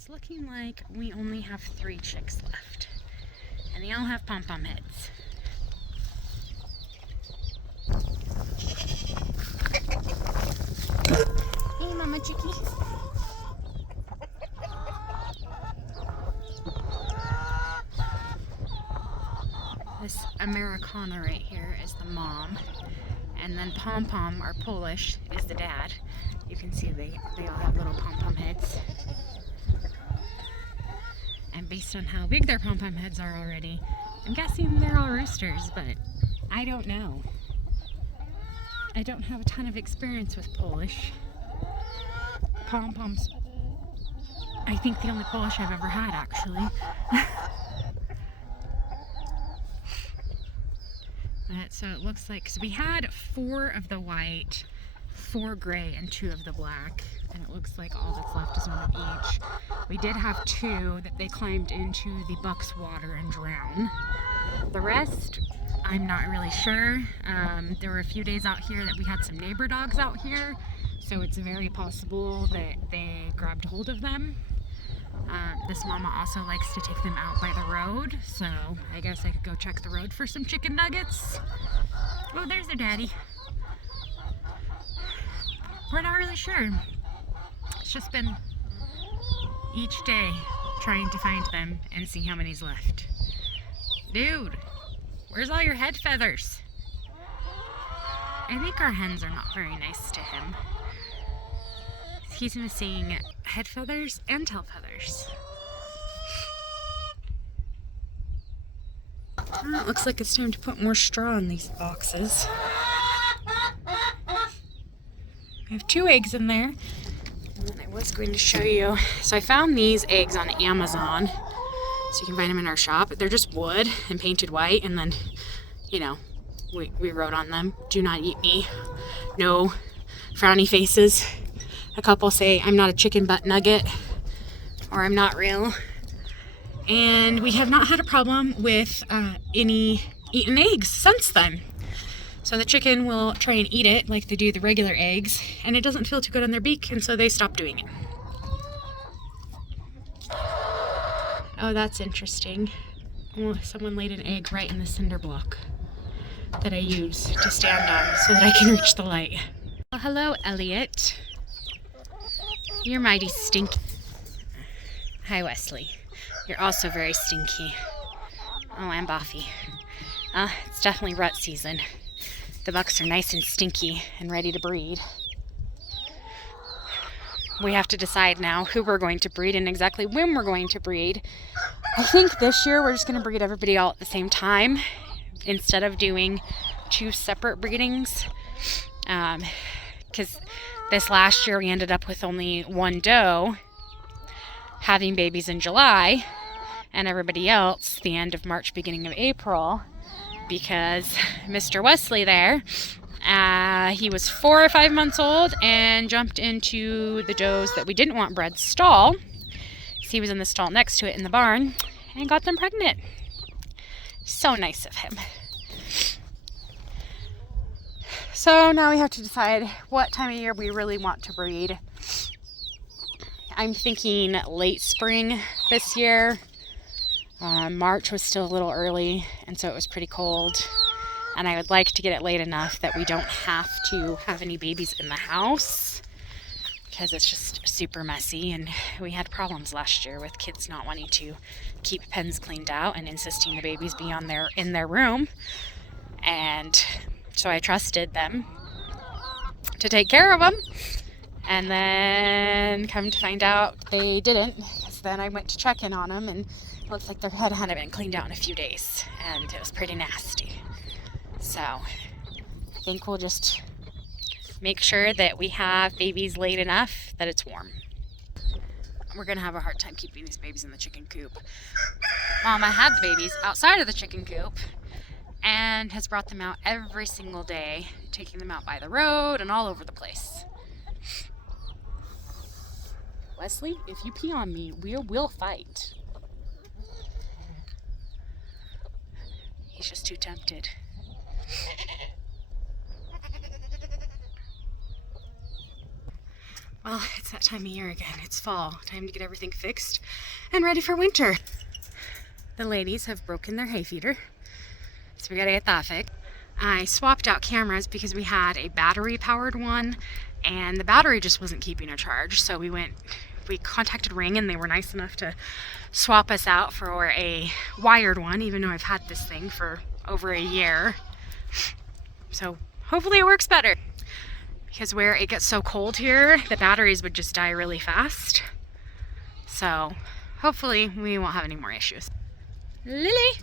it's looking like we only have 3 chicks left. And they all have pom-pom heads. Hey, Mama Chickie. This Americana right here is the mom. And then Pom-Pom, or Polish, is the dad. You can see they all have little pom-pom heads. And based on how big their pom-pom heads are already, I'm guessing they're all roosters, but I don't know. I don't have a ton of experience with Polish. Pom-poms, I think the only Polish I've ever had, actually. So it looks like, so we had 4 of the white, 4 gray, and 2 of the black, and it looks like all that's left is 1 of each. We did have 2 that they climbed into the buck's water and drowned. The rest, I'm not really sure. There were a few days out here that we had some neighbor dogs out here, so it's very possible that they grabbed hold of them. This mama also likes to take them out by the road, so I guess I could go check the road for some chicken nuggets. Oh, there's their daddy. We're not really sure. It's just been each day trying to find them and see how many's left. Dude, where's all your head feathers? I think our hens are not very nice to him. He's missing head feathers and tail feathers. It looks like it's time to put more straw in these boxes. I have 2 eggs in there. And then I was going to show you. So I found these eggs on Amazon. So you can find them in our shop. They're just wood and painted white. And then, you know, we wrote on them, "Do not eat me." No frowny faces. A couple say, "I'm not a chicken butt nugget," or "I'm not real." And we have not had a problem with any eaten eggs since then. So the chicken will try and eat it like they do the regular eggs, and it doesn't feel too good on their beak, and so they stop doing it. Oh, that's interesting. Oh, someone laid an egg right in the cinder block that I use to stand on so that I can reach the light. Well, hello, Elliot. You're mighty stinky. Hi, Wesley. You're also very stinky. Oh, I'm Buffy. It's definitely rut season. The bucks are nice and stinky and ready to breed. We have to decide now who we're going to breed and exactly when we're going to breed. I think this year we're just going to breed everybody all at the same time instead of doing 2 separate breedings. Because this last year we ended up with only 1 doe having babies in July, and everybody else the end of March, beginning of April, because Mr. Wesley there, he was 4 or 5 months old and jumped into the does that we didn't want bred stall. So he was in the stall next to it in the barn and got them pregnant. So nice of him. So now we have to decide what time of year we really want to breed. I'm thinking late spring this year. March was still a little early, and so it was pretty cold. And I would like to get it late enough that we don't have to have any babies in the house, because it's just super messy, and we had problems last year with kids not wanting to keep pens cleaned out and insisting the babies be in their room. And so I trusted them to take care of them, and then come to find out they didn't. So then I went to check in on them, and it looks like their head hadn't been cleaned out in a few days, and it was pretty nasty. So I think we'll just make sure that we have babies late enough that it's warm. We're gonna have a hard time keeping these babies in the chicken coop. Mama had the babies outside of the chicken coop and has brought them out every single day, taking them out by the road and all over the place. Wesley, if you pee on me, we will fight. He's just too tempted. Well, it's that time of year again. It's fall. Time to get everything fixed and ready for winter. The ladies have broken their hay feeder, so we gotta get that fixed. I swapped out cameras because we had a battery powered one and the battery just wasn't keeping a charge. So we contacted Ring and they were nice enough to swap us out for a wired one, even though I've had this thing for over a year. So hopefully it works better. Because where it gets so cold here, the batteries would just die really fast. So hopefully we won't have any more issues. Lily!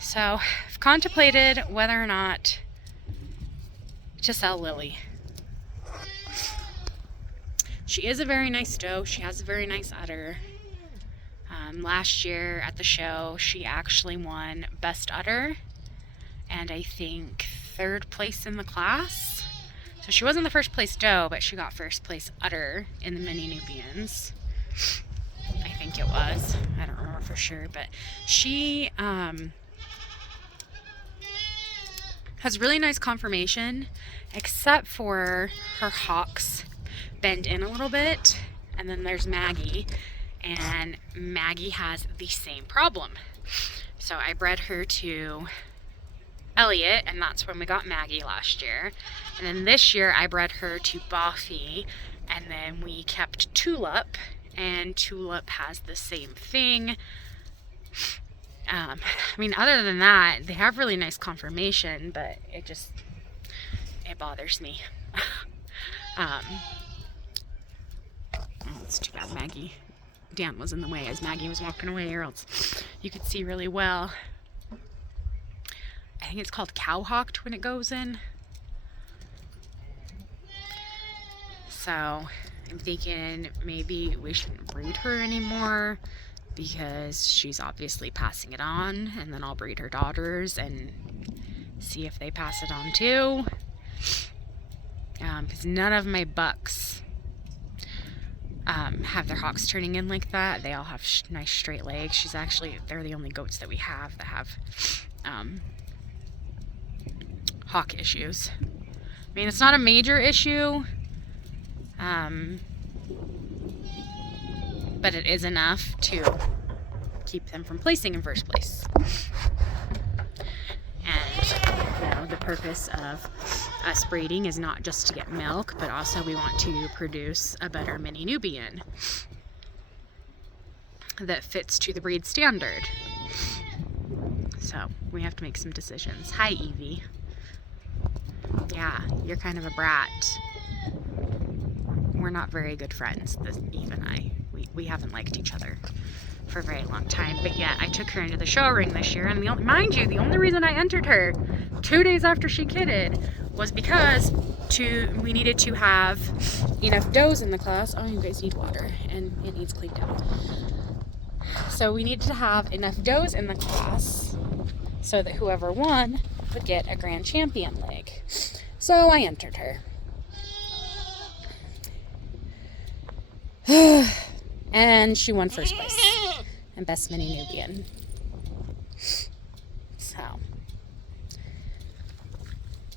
So I've contemplated whether or not to sell Lily. She is a very nice doe. She has a very nice udder. Last year at the show, she actually won Best Udder and I think 3rd place in the class. So she wasn't the first place doe, but she got first place udder in the Mini Nubians. I think it was. I don't remember for sure, but she has really nice conformation, except for her hocks bend in a little bit. And then there's Maggie, and Maggie has the same problem. So I bred her to Elliot, and that's when we got Maggie last year. And then this year I bred her to Boffy, and then we kept Tulip, and Tulip has the same thing. I mean, other than that, they have really nice conformation, but it bothers me. Oh, it's too bad Dan was in the way as Maggie was walking away, or else you could see really well. I think it's called cowhawked when it goes in. So I'm thinking maybe we shouldn't breed her anymore because she's obviously passing it on, and then I'll breed her daughters and see if they pass it on too. Because none of my bucks have their hocks turning in like that. They all have nice straight legs. They're the only goats that we have that have hawk issues. I mean, it's not a major issue, but it is enough to keep them from placing in first place. And the purpose of us breeding is not just to get milk, but also we want to produce a better Mini Nubian that fits to the breed standard. So we have to make some decisions. Hi, Evie. Yeah, you're kind of a brat. We're not very good friends, Eve and I. We haven't liked each other for a very long time, but yet I took her into the show ring this year, and the only reason I entered her 2 days after she kidded was because we needed to have enough does in the class. Oh, you guys need water, and it needs cleaned out. So we needed to have enough does in the class so that whoever won would get a grand champion leg. So I entered her. And she won first place and best Mini Nubian. So,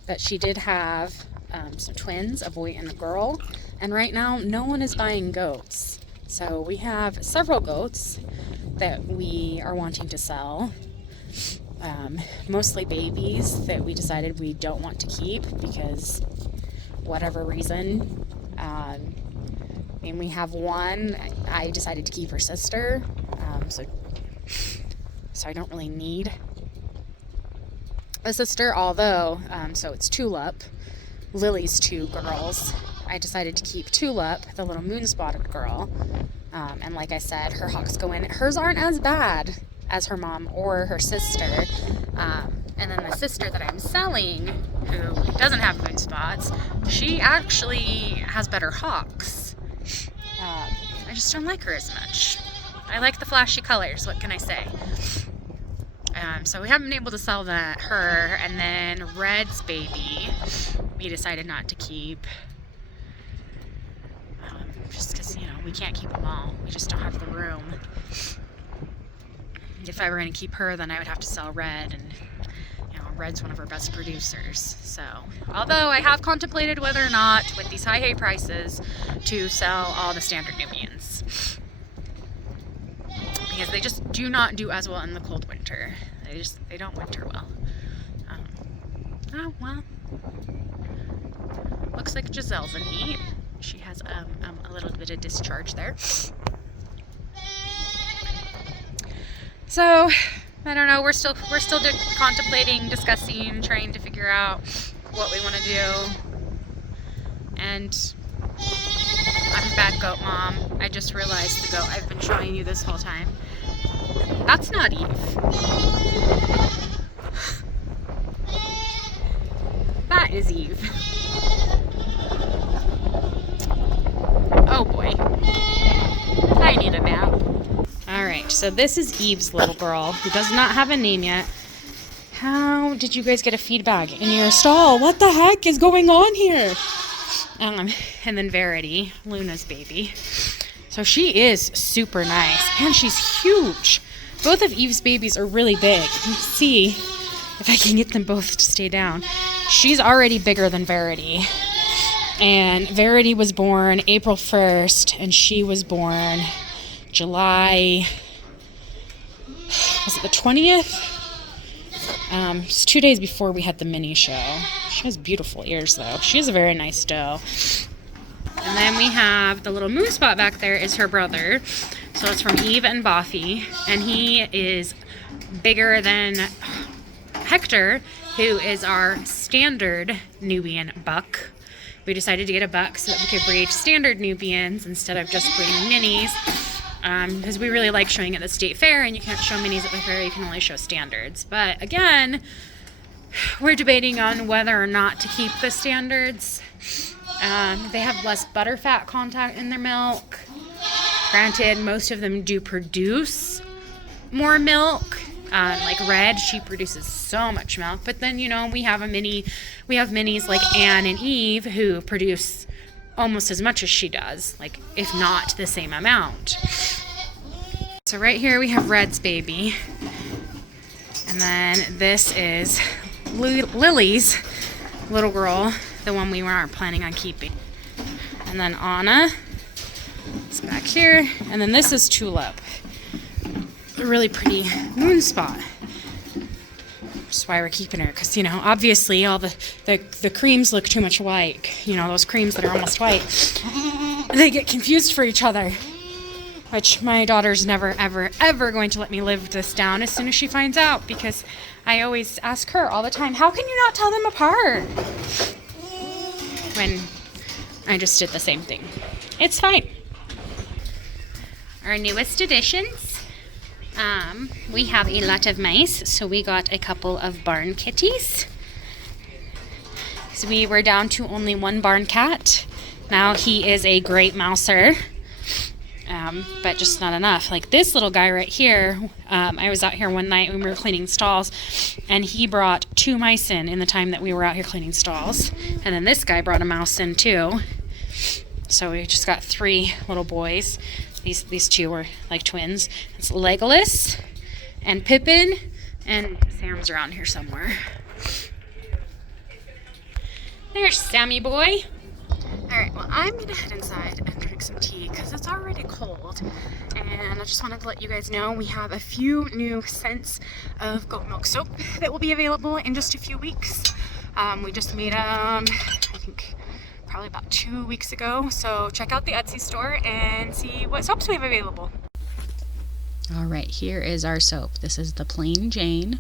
but she did have some twins, a boy and a girl, and right now no one is buying goats. So we have several goats that we are wanting to sell, mostly babies that we decided we don't want to keep because whatever reason. We have one. I decided to keep her sister, so I don't really need a sister, although, so it's Tulip, Lily's 2 girls. I decided to keep Tulip, the little moon-spotted girl, and like I said, her hocks go in. Hers aren't as bad as her mom or her sister, and then the sister that I'm selling, who doesn't have moon spots, she actually has better hocks. I just don't like her as much. I like the flashy colors, what can I say? So we haven't been able to sell her, and then Red's baby, we decided not to keep, just because, we can't keep them all. We just don't have the room. If I were going to keep her, then I would have to sell Red, and, red's one of our best producers. So, although I have contemplated whether or not, with these high hay prices, to sell all the standard Nubians. Because they just do not do as well in the cold winter. They don't winter well. Oh, well. Looks like Giselle's in heat. She has a little bit of discharge there. So, I don't know, we're still contemplating, discussing, trying to figure out what we want to do. And I'm a bad goat mom. I just realized the goat I've been showing you this whole time. That's not Eve. That is Eve. Oh boy. I need a nap. Alright, so this is Eve's little girl, who does not have a name yet. How did you guys get a feed bag in your stall? What the heck is going on here? And then Verity, Luna's baby. So she is super nice, and she's huge. Both of Eve's babies are really big. Let's see if I can get them both to stay down. She's already bigger than Verity. And Verity was born April 1st, and she was born July, was it the 20th? It's 2 days before we had the mini show. She has beautiful ears, though. She is a very nice doe. And then we have the little moon spot back there is her brother. So it's from Eve and Boffy. And he is bigger than Hector, who is our standard Nubian buck. We decided to get a buck so that we could breed standard Nubians instead of just breeding minis. Because we really like showing at the state fair, and you can't show minis at the fair, you can only show standards. But again, we're debating on whether or not to keep the standards. They have less butterfat content in their milk. Granted, most of them do produce more milk. Like Red, she produces so much milk. But then, you know, we have minis like Anne and Eve who produce almost as much as she does, like if not the same amount. So right here we have Red's baby, and then this is Lily's little girl, the one we weren't planning on keeping. And then Anna is back here, and then this is Tulip, a really pretty moon spot. That's why we're keeping her, because, you know, obviously all the creams look too much white. You know, those creams that are almost white. They get confused for each other. Which my daughter's never, ever, ever going to let me live this down as soon as she finds out, because I always ask her all the time, how can you not tell them apart? When I just did the same thing. It's fine. Our newest additions. We have a lot of mice, so we got a couple of barn kitties. So we were down to only one barn cat. Now he is a great mouser, but just not enough. Like this little guy right here, I was out here one night when we were cleaning stalls, and he brought 2 mice in the time that we were out here cleaning stalls. And then this guy brought a mouse in too. So we just got 3 little boys. These 2 were like twins. It's Legolas and Pippin, and Sam's around here somewhere. There's Sammy boy. Alright, well, I'm gonna head inside and drink some tea because it's already cold. And I just wanted to let you guys know we have a few new scents of goat milk soap that will be available in just a few weeks. We just made them, I think, probably about 2 weeks ago. So check out the Etsy store and see what soaps we have available. All right, here is our soap. This is the Plain Jane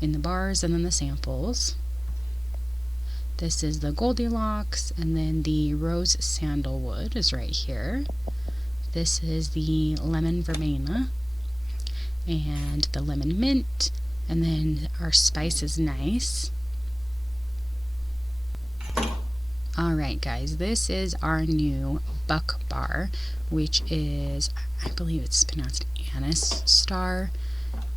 in the bars and then the samples. This is the Goldilocks, and then the Rose Sandalwood is right here. This is the Lemon Verbena and the Lemon Mint, and then our Spice is Nice. Alright guys, this is our new Buck Bar, which is, I believe it's pronounced Anise Star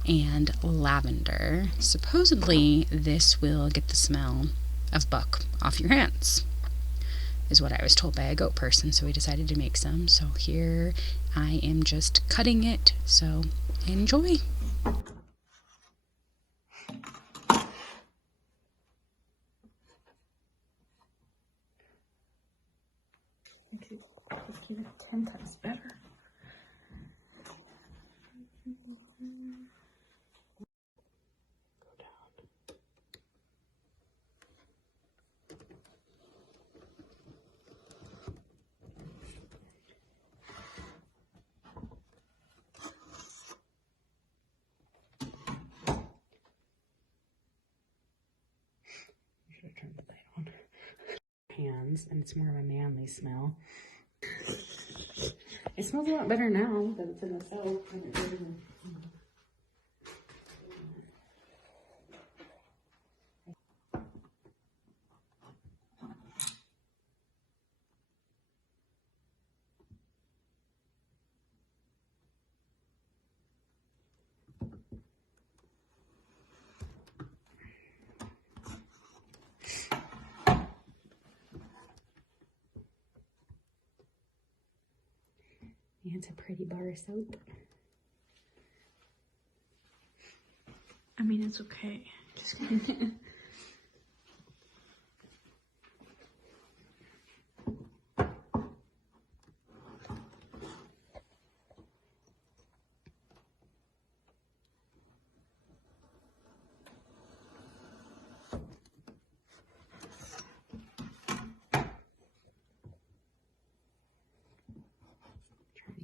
and Lavender. Supposedly this will get the smell of buck off your hands, is what I was told by a goat person, so we decided to make some. So here I am just cutting it, so enjoy. Makes it just get it 10 times better. Should have turned the light on. Hands, and it's more of a manly smell. It smells a lot better now that it's in the soap. It's a pretty bar of soap. I mean, it's okay. Just kidding.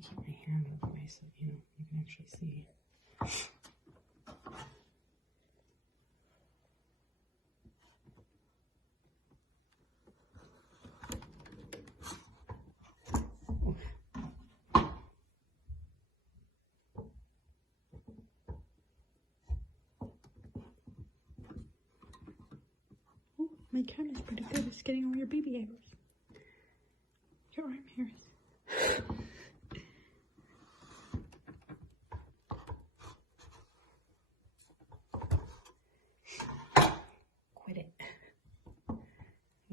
Keep my hand out of the way so you can actually see. Oh, my camera's pretty good. It's getting all your baby hairs. Your arm hairs.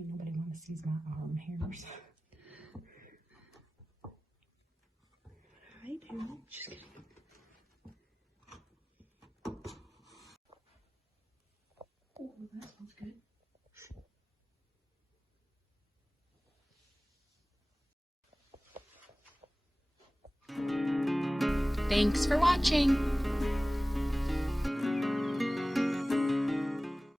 Nobody wants to see my arm hairs. I do. Just kidding. Oh, that smells good. Thanks for watching.